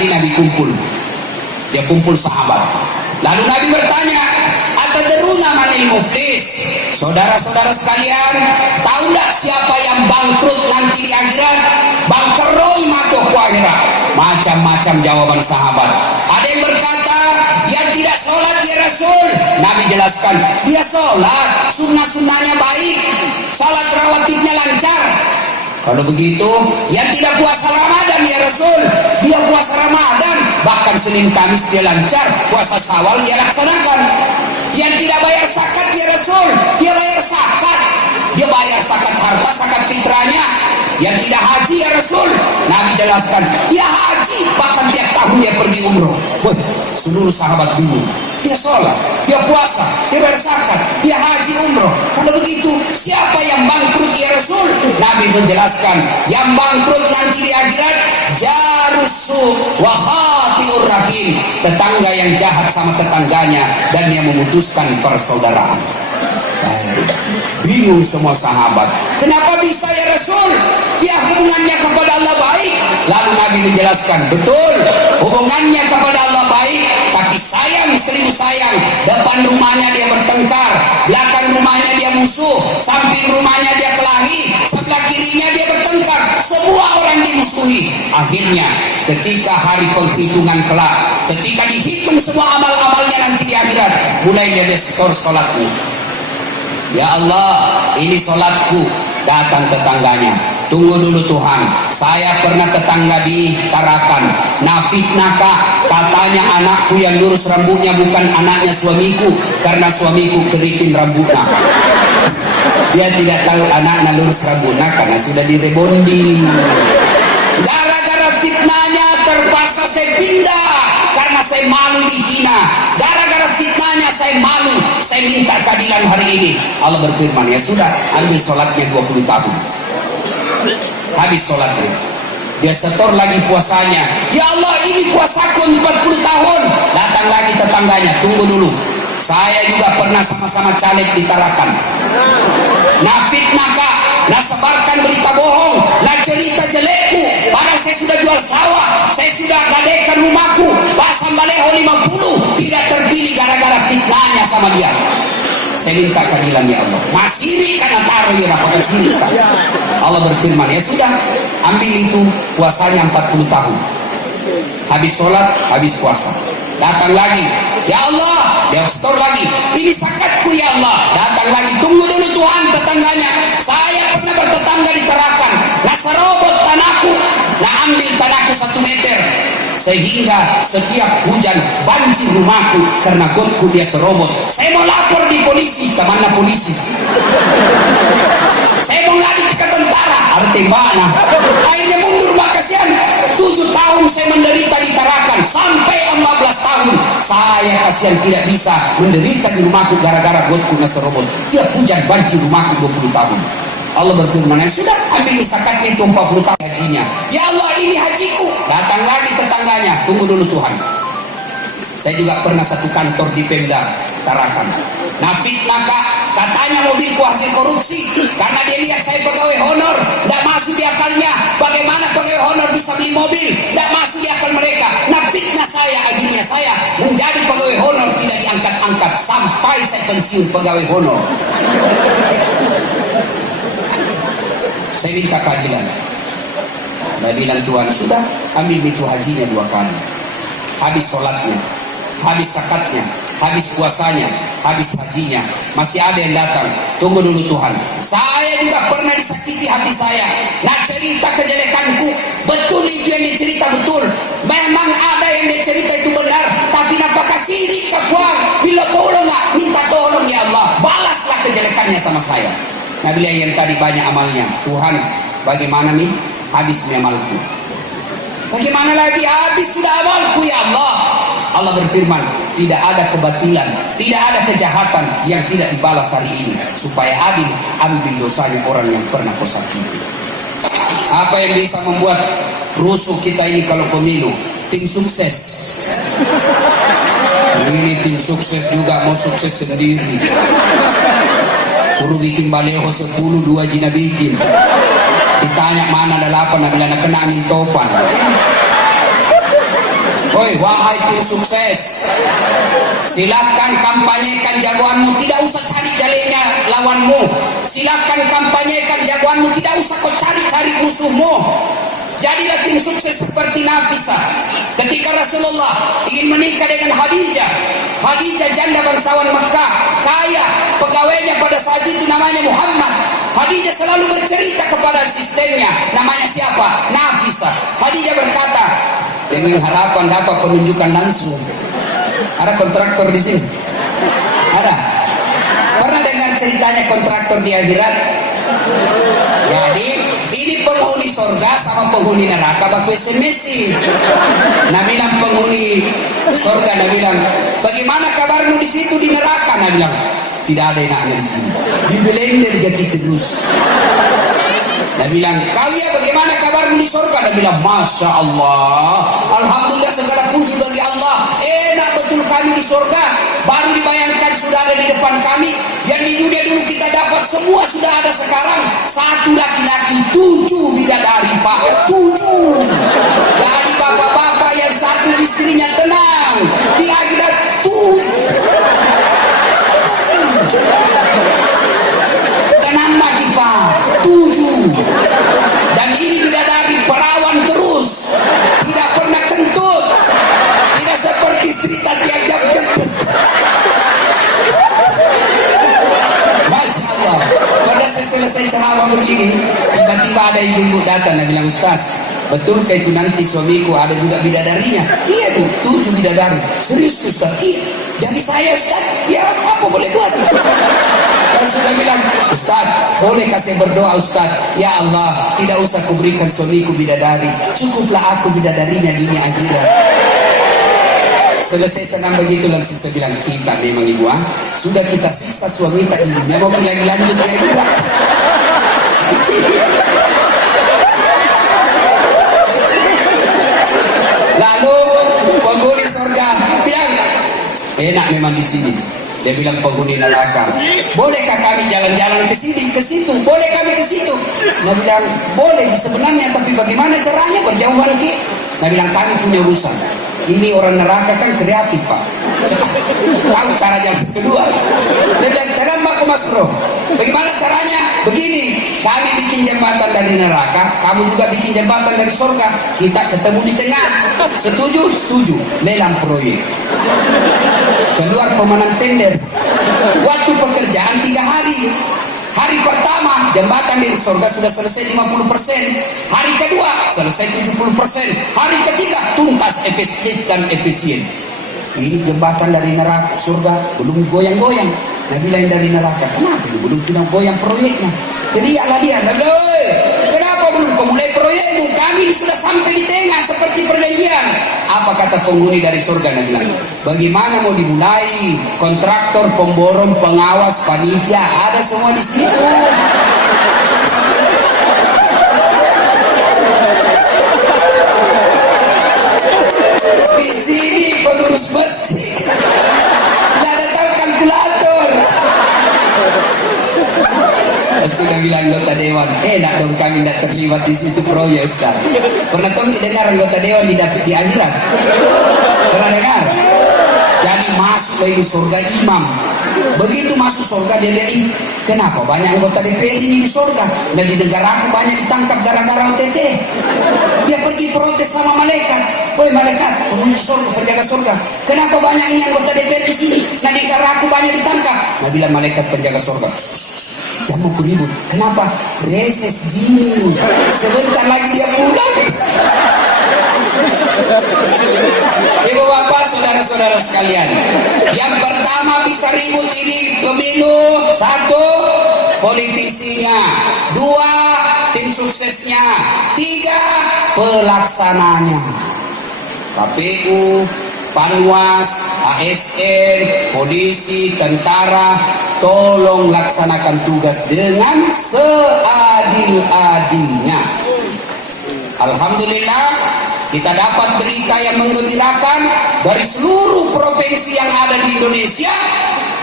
kali Nabi kumpul. Dia kumpul sahabat. Lalu Nabi bertanya, "Atadruna manil muflis?" Saudara-saudara sekalian, tahu nggak siapa yang bangkrut nanti di akhirat? Bangkeroi mato ku akhirat. Macam-macam jawaban sahabat. Ada yang berkata, "Yang tidak sholat ya Rasul." Nabi jelaskan, dia sholat, sunnah-sunnahnya baik, sholat rawatibnya lancar. Kalau begitu, yang tidak puasa Ramadan ya Rasul, dia puasa Ramadan, bahkan Senin Kamis dia lancar, puasa Syawal dia laksanakan. Yang tidak bayar zakat ya Rasul, dia bayar zakat, dia bayar zakat harta, zakat fitrahnya. Yang tidak haji ya Rasul, Nabi jelaskan, dia haji, bahkan tiap tahun dia pergi umroh. Wah, seluruh sahabat bingung. Dia sholat, dia puasa, dia bayar zakat, dia haji umroh. Kalau begitu, siapa yang bangkrut ya Rasul? Nabi menjelaskan, yang bangkrut nanti di akhirat, jarusu wa khati'ur rahim, tetangga yang jahat sama tetangganya dan yang memutuskan persaudaraan. Bingung semua sahabat, kenapa bisa ya Rasul? Dia hubungannya kepada Allah baik. Lalu Nabi menjelaskan, betul, hubungannya kepada Allah baik, tapi sayang seribu sayang. Depan rumahnya dia bertengkar, belakang rumahnya dia musuh, samping rumahnya dia kelahi, sebelah kirinya dia bertengkar, semua orang dimusuhi. Akhirnya ketika hari penghitungan kelak, ketika dihitung semua amal-amalnya nanti di akhirat, mulai dia skor sholatnya. Ya Allah, ini sholatku. Datang tetangganya, tunggu dulu Tuhan, saya pernah tetangga di Tarakan, nafitnah kak, katanya anakku yang lurus rambutnya bukan anaknya suamiku, karena suamiku keriting rambutnya. Dia tidak tahu anaknya lurus rambutnya karena sudah direbondi. Gara-gara fitnahnya terpaksa saya pindah, karena saya malu dihina. Gara-gara fitnahnya saya malu, saya minta keadilan hari ini. Allah berfirman, ya sudah, ambil sholatnya 20 tahun. Habis sholatnya, dia setor lagi puasanya. Ya Allah, ini puasaku 40 tahun. Datang lagi tetangganya, tunggu dulu, saya juga pernah sama-sama caleg di Tarakan. Nah fitnah kak, nah sebarkan berita bohong, nah cerita jelekku, padahal saya sudah jual sawah, saya sudah gadekan rumahku, Pak Sambaleho 50 tidak terpilih gara-gara fitnahnya sama dia. Saya minta keadilan ya Allah. Masiri karena taruh ya pakai sirik kan. Allah berfirman, ya sudah, ambil itu puasanya 40 tahun. Habis sholat, habis puasa. Datang lagi, ya Allah, dia store lagi, ini zakatku ya Allah. Datang lagi, tunggu dulu Tuhan tetangganya, saya pernah bertetangga di Tarakan, nah serobot tanahku, nah ambil tanahku 1 meter, sehingga setiap hujan banjir rumahku karena gotku dia serobot. Saya mau lapor di polisi, kemana polisi? Saya mau ngadu ke tentara, ada tembakan. Akhirnya mundur, kasihan. 7 tahun saya menderita di Tarakan, sampai 14 tahun saya kasihan tidak bisa menderita di rumahku gara-gara gotku nggak serobot. Tiap hujan banjir rumahku 20 tahun. Allah berfirman, ya sudah, ambil zakatnya itu 40 tahun hajinya. Ya Allah, ini hajiku. Datang lagi tetangganya, tunggu dulu Tuhan. Saya juga pernah satu kantor di Pemda Tarakan. Nah fitnah kak, katanya mobilku hasil korupsi, karena dia lihat saya pegawai honor, tidak masuk di akalnya. Bagaimana pegawai honor bisa beli mobil? Tidak masuk di akal mereka. Nah fitnah saya, akhirnya saya menjadi pegawai honor, tidak diangkat-angkat sampai saya pensiun pegawai honor. Saya minta keadilan. Nah bilang Tuhan, sudah, ambil itu hajinya 2 kali. Habis sholatnya, habis zakatnya, habis puasanya, habis hajinya, masih ada yang datang. Tunggu dulu Tuhan, saya juga pernah disakiti hati saya. Nah cerita kejelekanku, betul itu yang dicerita, betul. Memang ada yang dia cerita itu benar, tapi napakah sirik kepuang. Bila tolong nggak, minta tolong ya Allah, balaslah kejelekannya sama saya. Nah bila yang tadi banyak amalnya, Tuhan bagaimana nih habisnya amalku? Bagaimana lagi habis sudah amalku ya Allah? Allah berfirman, tidak ada kebatilan, tidak ada kejahatan yang tidak dibalas hari ini, supaya adil ambil dosanya orang yang pernah kau sakiti. Apa yang bisa membuat rusuh kita ini kalau pemilu? Tim sukses. Ini tim sukses juga mau sukses sendiri. Suruh bikin baleho 10, 2 jina bikin. Ditanya mana ada 8, bilang kena angin topan. Oi, wahai tim sukses, silakan kampanyekan jagoanmu, tidak usah cari jeleknya lawanmu. Silakan kampanyekan jagoanmu, tidak usah kau cari-cari musuhmu. Jadilah tim sukses seperti Nafisah. Ketika Rasulullah ingin menikah dengan Khadijah, Khadijah janda bangsawan Mekah, kaya, pegawainya pada saat itu namanya Muhammad. Khadijah selalu bercerita kepada asistennya, namanya siapa? Nafisah. Khadijah berkata, dengan harapan dapat penunjukan langsung. Ada kontraktor di sini? Ada? Pernah dengar ceritanya kontraktor di akhirat? Jadi ini penghuni sorga sama penghuni neraka baku SMS. Nah bilang penghuni sorga, nah bilang bagaimana kabarmu di situ di neraka? Nah bilang tidak ada enaknya di sini, di blender jadi terus. Nah bilang kalian bagaimana kabarmu di sorga? Nah bilang masya Allah, alhamdulillah segala puji bagi Allah, enak betul kami di sorga. Baru dibayangkan sudah ada di depan kami. Yang di dunia dulu kita dapat semua sudah ada sekarang. 1 laki-laki 7 bidadari pak, 7. Jadi bapak-bapak yang 1 istrinya tenang, di akhirat 7. Tenang mati pak, 7. Dan ini bidadari perawan terus, tidak pernah kentut, tidak seperti cerita tiap jam kentut. Masya Allah. Pada saya selesai ceramah begini, tiba-tiba ada ibu datang dan bilang, Ustaz, betulkah itu nanti suamiku ada juga bidadarinya? Iya tuh, 7 bidadari. Serius Ustaz? Iya. Jadi saya Ustaz, ya apa boleh buat? Dan sudah bilang, Ustaz, boleh kasih berdoa Ustaz? Ya Allah, tidak usah kuberikan suamiku bidadari, cukuplah aku bidadarinya dunia akhirat. Selesai senang begitu langsung saya bilang, kita memang ibu sudah kita siksa suami tak ini, mau kita lagi lanjut ya ibu. Lalu penghuni surga bilang, enak memang di sini. Dia bilang penghuni neraka, bolehkah kami jalan-jalan ke sini, ke situ? Boleh kami ke situ? Dia bilang, boleh sebenarnya, tapi bagaimana caranya berjauhan ke? Dia bilang, kami punya urusan. Ini orang neraka kan kreatif pak, tahu cara jalan kedua. Dia bilang, kenapa Mas Bro? Bagaimana caranya? Begini, kami bikin jembatan dari neraka, kamu juga bikin jembatan dari surga, kita ketemu di tengah. Setuju? Setuju. Lelang proyek. Keluar pemenang tender. Waktu pekerjaan 3 hari. Hari pertama jembatan dari surga sudah selesai 50%. Hari kedua selesai 70%. Hari ketiga tuntas, efektif dan efisien. Ini jembatan dari neraka surga belum goyang-goyang. Nabi lain dari neraka, kenapa belum goyang proyeknya? Teriaklah dia, Nabi, kenapa belum mulai proyekmu? Kami sudah sampai di tengah seperti perjanjian. Apa kata penghuni dari surga? Nabi bilang, bagaimana mau dimulai? Kontraktor, pemborong, pengawas, panitia, ada semua di situ. Di sini pengurus masjid, nggak ada tahu kalkulator. Sudah bilang anggota dewan, enak dong kami tidak terlibat di situ proyek Ustaz. Pernah tahu dengar anggota dewan di akhirat? Pernah dengar? Jadi masuk lagi surga imam. Begitu masuk surga dia lihat, kenapa banyak anggota DPR ini di surga? Dan di negara aku banyak ditangkap gara-gara OTT. Dia pergi protes sama malaikat. Woi malaikat, penghuni surga, penjaga surga, kenapa banyak ini anggota DPR di sini? Nah di negara aku banyak ditangkap. Nah bilang malaikat penjaga surga, jangan mau ribut. Kenapa? Reses dini. Sebentar lagi dia pulang. Ibu bapak, saudara-saudara sekalian, yang pertama bisa ribut ini pemilu, 1 politisinya, 2 tim suksesnya, 3 pelaksananya, KPU, Panwas, ASN, polisi, tentara. Tolong laksanakan tugas dengan seadil-adilnya. Alhamdulillah kita dapat berita yang menggembirakan dari seluruh provinsi yang ada di Indonesia.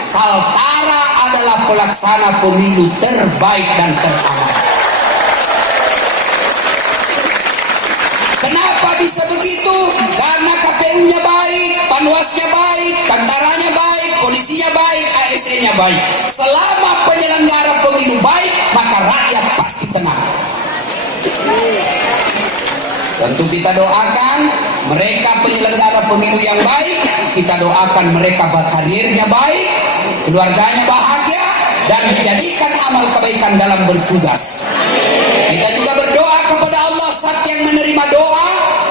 Kaltara adalah pelaksana pemilu terbaik dan teraman. Kenapa bisa begitu karena KPU-nya baik, Panwasnya baik, tentaranya baik, polisinya baik, ASN-nya baik. Selama penyelenggara pemilu baik, maka rakyat pasti tenang. Tentu kita doakan mereka penyelenggara pemilu yang baik, kita doakan mereka karirnya baik, keluarganya bahagia, dan dijadikan amal kebaikan dalam bertugas. Kita juga berdoa kepada Allah saat yang menerima doa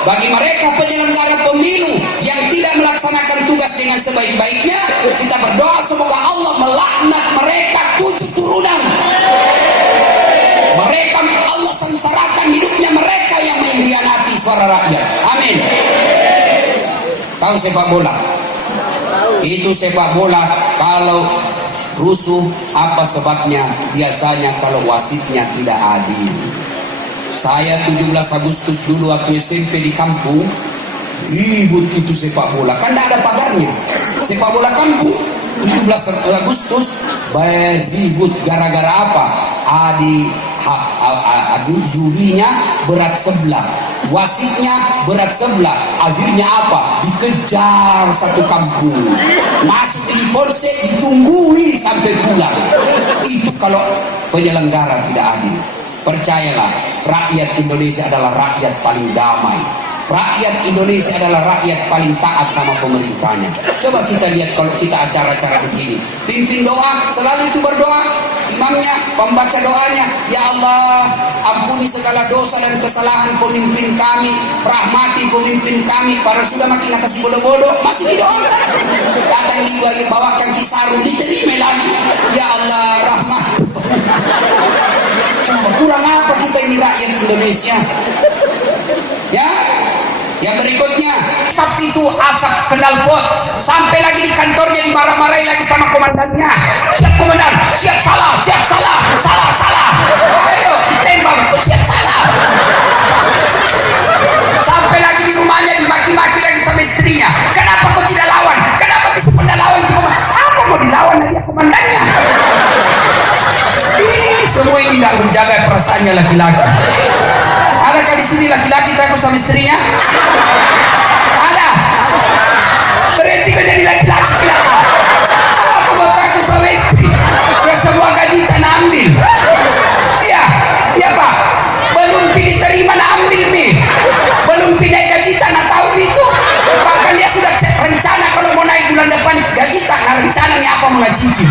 bagi mereka penyelenggara pemilu yang tidak melaksanakan tugas dengan sebaik-baiknya. Kita berdoa semoga Allah melaknat mereka 7 turunan. Mereka Allah sengsarakan hidupnya mereka yang mengkhianati suara rakyat. Amin. Tahu sepak bola? Itu sepak bola kalau rusuh apa sebabnya? Biasanya kalau wasitnya tidak adil. Saya 17 Agustus dulu waktu SMP di kampung, ribut itu sepak bola. Kan tidak ada pagarnya. Sepak bola kampung 17 Agustus ribut gara-gara apa? Jurinya berat sebelah, wasitnya berat sebelah. Akhirnya apa? Dikejar satu kampung, masuk di polsek, ditunggui sampai pulang. Itu kalau penyelenggara tidak adil. Percayalah, rakyat Indonesia adalah rakyat paling damai. Rakyat Indonesia adalah rakyat paling taat sama pemerintahnya. Coba kita lihat kalau kita acara-acara begini, pimpin doa, selalu itu berdoa. Imamnya, pembaca doanya, ya Allah, ampuni segala dosa dan kesalahan pemimpin kami, rahmati pemimpin kami. Para sudah makin kasih bodoh-bodoh, masih didoakan. Datang liwai bawakan kisarun, diterima lagi. Ya Allah, rahmat. Coba kurang apa kita ini rakyat Indonesia? Ya. Yang berikutnya, asap itu asap knalpot, sampai lagi di kantornya dimarah-marahi lagi sama komandannya. Siap komandan, siap salah, salah. Ayo ditembak, siap salah. Sampai lagi di rumahnya dimaki-maki lagi sama istrinya. Kenapa kau tidak lawan? Kenapa bisa pernah lawan itu? Apa mau dilawan lagi komandannya? Ini semua ini tidak menjaga perasaannya laki-laki. Adakah di sini laki-laki takut sama istrinya? Ada. Berhenti kau jadi laki-laki silakan. Apa mau takut sama istri? Ya semua gaji tanah ambil. Ya Pak. Belum diterima nak ambil nih. Belum pindah gaji tanah tahu itu. Bahkan dia sudah rencana kalau mau naik bulan depan gaji tanah rencananya apa mau cicil.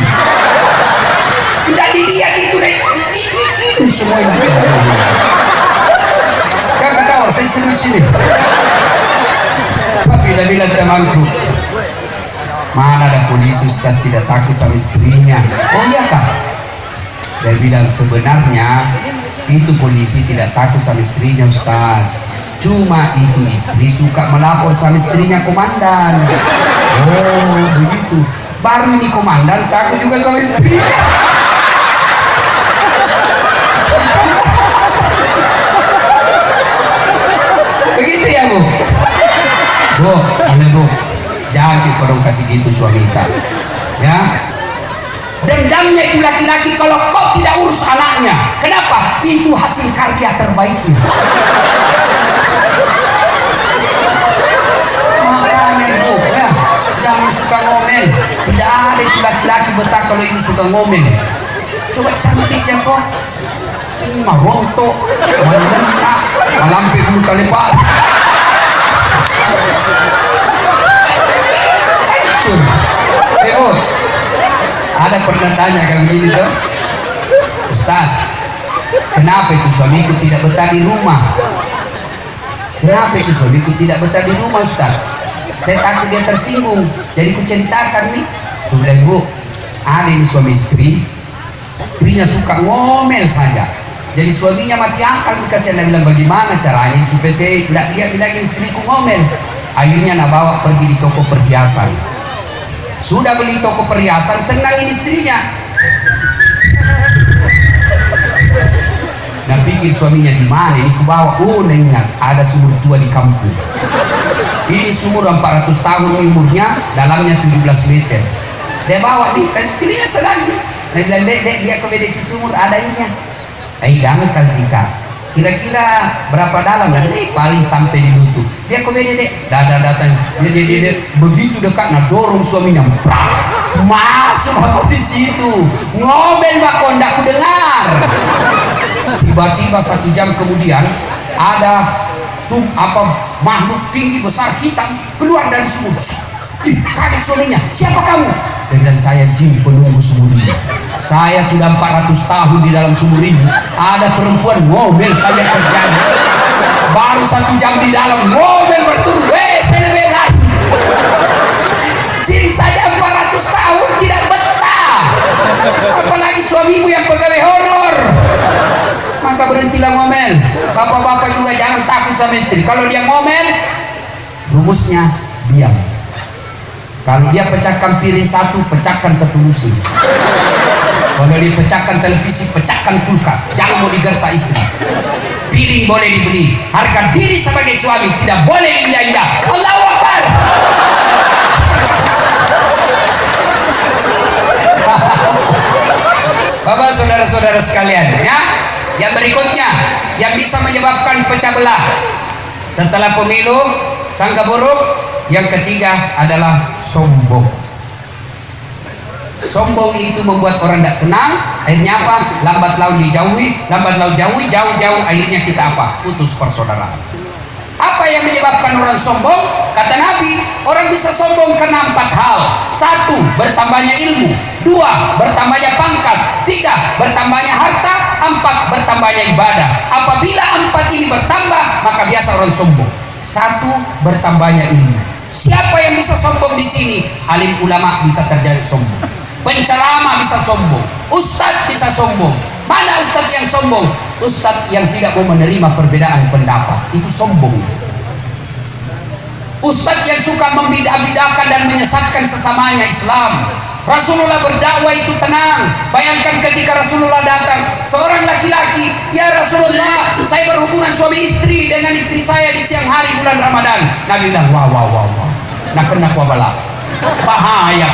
Tidak dilihat itu deh. Ini semua ini. Jangan ketawa, saya serius sini. Tapi dia bilang temanku, mana ada polisi Ustaz tidak takut sama istrinya? Oh iya kak? Dia bilang sebenarnya itu polisi tidak takut sama istrinya Ustaz. Cuma itu istri suka melapor sama istrinya komandan. Oh begitu. Baru ini komandan takut juga sama istrinya. Begitu ya Bu? Bu, jangan kita kasih gitu suami kita. Ya. Dendamnya itu laki-laki kalau kau tidak urus anaknya. Kenapa? Itu hasil karya terbaiknya. Makanya Bu, ya, jangan suka ngomel. Tidak ada itu laki-laki betah kalau ibu suka ngomel. Coba cantiknya kok. Maronto, menena, malampi bulu kali pak. Hancur. Bu, ada pernah tanya kayak begini tuh, Ustaz, kenapa itu suamiku tidak betah di rumah? Kenapa itu suamiku tidak betah di rumah Ustaz? Saya takut dia tersinggung. Jadi ku ceritakan nih. Aku bilang, Bu, ada ini suami istri, istrinya suka ngomel saja. Jadi suaminya mati akal, dikasih anda bilang bagaimana caranya supaya saya tidak lihat lagi istriku ngomel. Akhirnya nak bawa pergi di toko perhiasan. Sudah beli toko perhiasan, senangin istrinya. Nah pikir suaminya di mana? Ini kubawa. Oh ingat ada sumur tua di kampung. Ini sumur 400 tahun umurnya, dalamnya 17 meter. Dia bawa nih, kan istrinya senang. Dia bilang, dek, dia ke beda itu sumur ada airnya. Jangan jika kira-kira berapa dalam? Dan ini paling sampai di lutut. Dia komedi dek, datang. Dia begitu dekat, nah dorong suaminya, masuk aku di situ, ngomel bako, ndak ku dengar. Tiba-tiba 1 jam kemudian ada makhluk tinggi besar hitam keluar dari sumur. Ih, kaget suaminya, siapa kamu? Dan saya jin penunggu sumur ini. Saya sudah 400 tahun di dalam sumur ini. Ada perempuan ngomel saja kerjanya. Baru 1 jam di dalam ngomel berturut, selebih lagi. Jin saja 400 tahun tidak betah. Apalagi suamimu yang pegawai honor. Maka berhentilah ngomel. Bapak-bapak juga jangan takut sama istri. Kalau dia ngomel, rumusnya diam. Kalau dia pecahkan piring 1, pecahkan 1 lusin. Kalau dia pecahkan televisi, pecahkan kulkas. Jangan mau digertak istri. Piring boleh dibeli, harga diri sebagai suami tidak boleh diinjak-injak. Allahu Akbar. Bapak saudara-saudara sekalian, ya. Yang berikutnya yang bisa menyebabkan pecah belah setelah pemilu, sangka buruk. Yang ketiga adalah sombong. Sombong itu membuat orang tidak senang. Akhirnya apa? Lambat laun dijauhi, lambat laun jauh. Akhirnya kita apa? Putus persaudaraan. Apa yang menyebabkan orang sombong? Kata Nabi, orang bisa sombong karena 4 hal. 1. Bertambahnya ilmu. 2. Bertambahnya pangkat. 3. Bertambahnya harta. 4. Bertambahnya ibadah. Apabila 4 ini bertambah, maka biasa orang sombong. 1. Bertambahnya ilmu. Siapa yang bisa sombong di sini? Alim ulama bisa terjadi sombong. Penceramah bisa sombong. Ustadz bisa sombong. Mana ustadz yang sombong? Ustadz yang tidak mau menerima perbedaan pendapat. Itu sombong. Ustadz yang suka membidah-bidahkan dan menyesatkan sesamanya Islam. Rasulullah berdakwah itu tenang. Bayangkan ketika Rasulullah datang, seorang laki-laki, ya Rasulullah, saya berhubungan suami istri dengan istri saya di siang hari bulan Ramadan. Nabi bilang, wah, nak kena kuabala, bahaya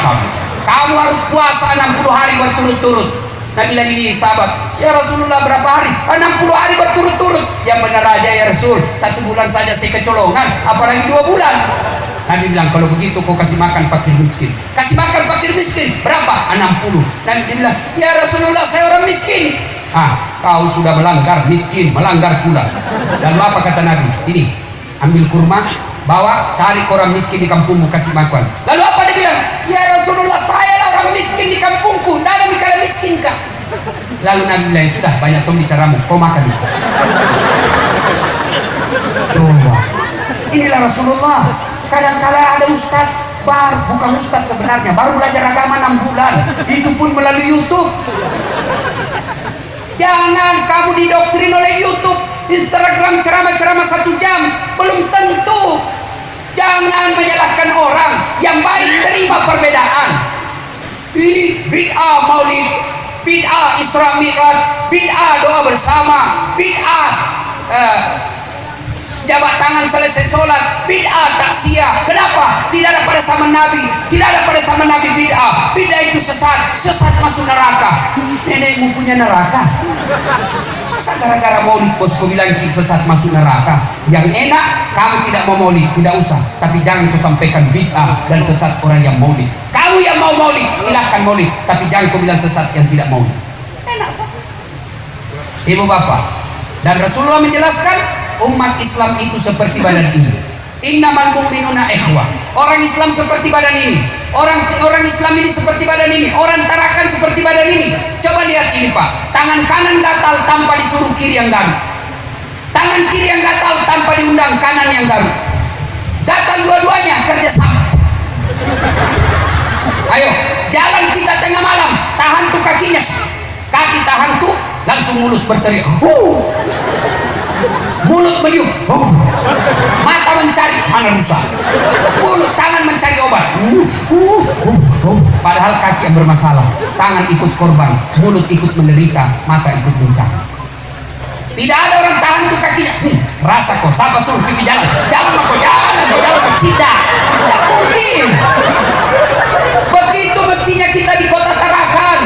kamu harus puasa 60 hari berturut-turut. Nabi bilang ini sahabat, ya Rasulullah berapa hari? 60 hari berturut-turut. Yang benar aja ya Rasul, 1 bulan saja saya kecolongan, apalagi 2 bulan. Nabi bilang, kalau begitu kau kasih makan fakir miskin. Kasih makan fakir miskin berapa? 60. Nabi bilang, ya Rasulullah saya orang miskin. Kau sudah melanggar miskin, melanggar pula. Lalu apa kata Nabi? Ini, ambil kurma, bawa, cari orang miskin di kampungmu, kasih makan. Lalu apa dia bilang? Ya Rasulullah saya lah orang miskin di kampungku, dalam kala miskin kah? Lalu Nabi bilang, sudah banyak tom bicaramu, kau makan itu. Coba, inilah Rasulullah. Kadang-kala ada ustadz bukan ustadz sebenarnya, baru belajar agama 6 bulan, itu pun melalui YouTube. Jangan kamu didoktrin oleh YouTube, Instagram ceramah-ceramah 1 jam, belum tentu. Jangan menyalahkan orang. Yang baik terima perbedaan. Ini bid'ah maulid, bid'ah Isra Mi'raj, bid'ah doa bersama, bid'ah jabat tangan selesai sholat, bid'ah taksiyah. Kenapa? Tidak ada pada zaman Nabi, tidak ada pada zaman Nabi bid'ah. Bid'ah itu sesat masuk neraka. Nenekmu punya neraka. Masa gara-gara maulid bosku bilang sesat masuk neraka? Yang enak kamu tidak mau maulid, tidak usah. Tapi jangan kau sampaikan bid'ah dan sesat orang yang maulid. Kamu yang mau maulid silahkan maulid, tapi jangan kau bilang sesat yang tidak maulid. Enak kok. Ibu bapak, dan Rasulullah menjelaskan umat Islam itu seperti badan ini. Innamal mu'minuna ikhwah. Orang Islam seperti badan ini. Orang Islam ini seperti badan ini. Orang tarakan seperti badan ini. Coba lihat ini Pak. Tangan kanan gatal tanpa disuruh kiri yang garuk. Tangan kiri yang gatal tanpa diundang kanan yang garuk. Gatal dua-duanya kerja sama. Ayo, jalan kita tengah malam, tahan tuh kakinya. Kaki tahan tuh, langsung mulut berteriak. Mulut meniup, mata mencari mana rusa, mulut tangan mencari obat, padahal kaki yang bermasalah, tangan ikut korban, mulut ikut menderita, mata ikut mencari. Tidak ada orang tahan tuh kakinya. Rasa kok siapa suruh pergi jalan kok jalan cinta, tidak mungkin. Begitu mestinya kita di kota Tarakan,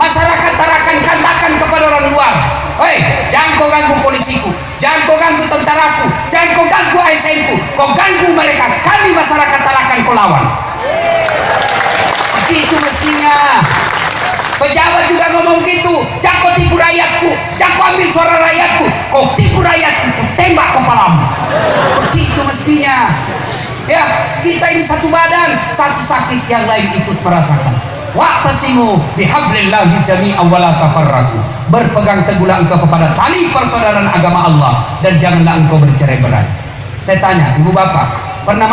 masyarakat Tarakan katakan kepada orang luar, hei jangan kau ganggu polisiku. Jangan kau ganggu tentaraku, jangan kau ganggu ASN-ku, kau ganggu mereka, kami masyarakat tak akan kau lawan. Begitu mestinya. Pejabat juga ngomong gitu, jangan kau tipu rakyatku, jangan kau ambil suara rakyatku, kau tipu rakyatku, kau tembak kepalamu. Begitu mestinya. Ya, kita ini satu badan, satu sakit yang lain ikut merasakan. Wa'tasimu bihablillahi jami'an wa la tafarraqu. Berpegang teguhlah engkau kepada tali persaudaraan agama Allah dan janganlah engkau bercerai-berai. Saya tanya, ibu bapak, pernah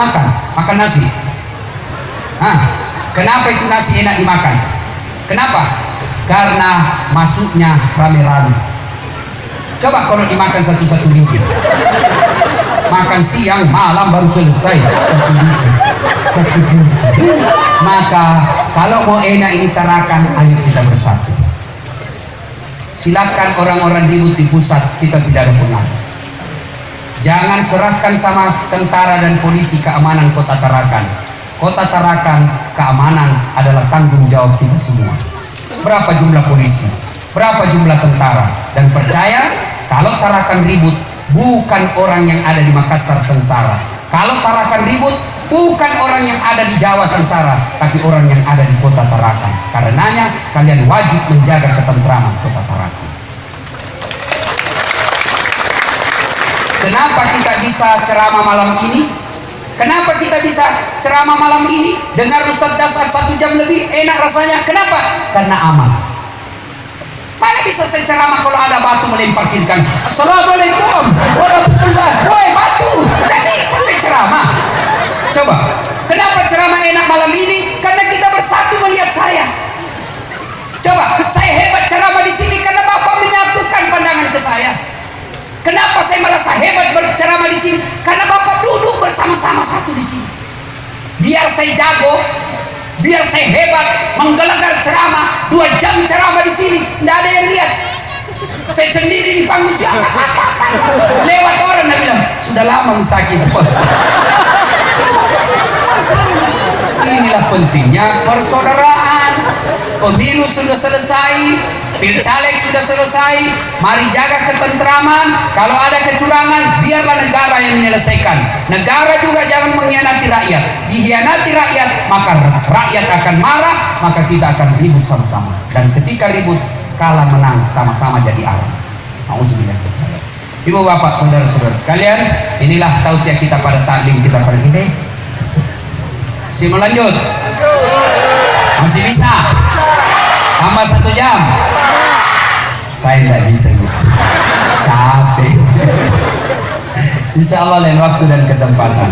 makan nasi? Kenapa itu nasi enak dimakan? Kenapa? Karena masuknya rame-rame. Coba kalau dimakan satu-satu biji, makan siang malam baru selesai satu biji. Maka kalau mau enak ini tarakan, ayo kita bersatu. Silakan orang-orang ribut di pusat, kita tidak ada pengaruh. Jangan serahkan sama tentara dan polisi keamanan kota Tarakan. Kota Tarakan, keamanan adalah tanggung jawab kita semua. Berapa jumlah polisi, berapa jumlah tentara, dan percaya kalau Tarakan ribut, bukan orang yang ada di Makassar sengsara. Kalau Tarakan ribut, bukan orang yang ada di Jawa sengsara, tapi orang yang ada di kota Tarakan. Karenanya kalian wajib menjaga ketentraman kota Tarakan. Kenapa kita bisa ceramah malam ini? Kenapa kita bisa ceramah malam ini? Dengar Ustadz Dasar 1 jam lebih enak rasanya. Kenapa? Karena aman. Mana bisa saya ceramah kalau ada batu melempar kiri kanan? Assalamualaikum warahmatullahi. Woi batu, nggak bisa saya ceramah. Coba, kenapa ceramah enak malam ini? Karena kita bersatu melihat saya. Coba, saya hebat ceramah di sini karena Bapak menyatukan pandangan ke saya. Kenapa saya merasa hebat berceramah di sini? Karena Bapak duduk bersama-sama satu di sini. Biar saya jago, biar saya hebat menggelegar ceramah 2 jam ceramah di sini, tidak ada yang lihat. Saya sendiri di panggung siapa? Lewat orang dia bilang, sudah lama sakit bos. Inilah pentingnya persaudaraan. Pemilu sudah selesai, pilcaleg sudah selesai, mari jaga ketentraman. Kalau ada kecurangan, biarlah negara yang menyelesaikan. Negara juga jangan mengkhianati rakyat. Dikhianati rakyat, maka rakyat akan marah, maka kita akan ribut sama-sama. Dan ketika ribut, kalah menang sama-sama jadi arah. Auzubillah. Ibu bapak saudara-saudara sekalian, inilah tausiah kita pada taklim kita pada ini. Si mau lanjut? Masih bisa? Tambah 1 jam? Saya tidak bisa gitu. Capek. Insya Allah lain waktu dan kesempatan.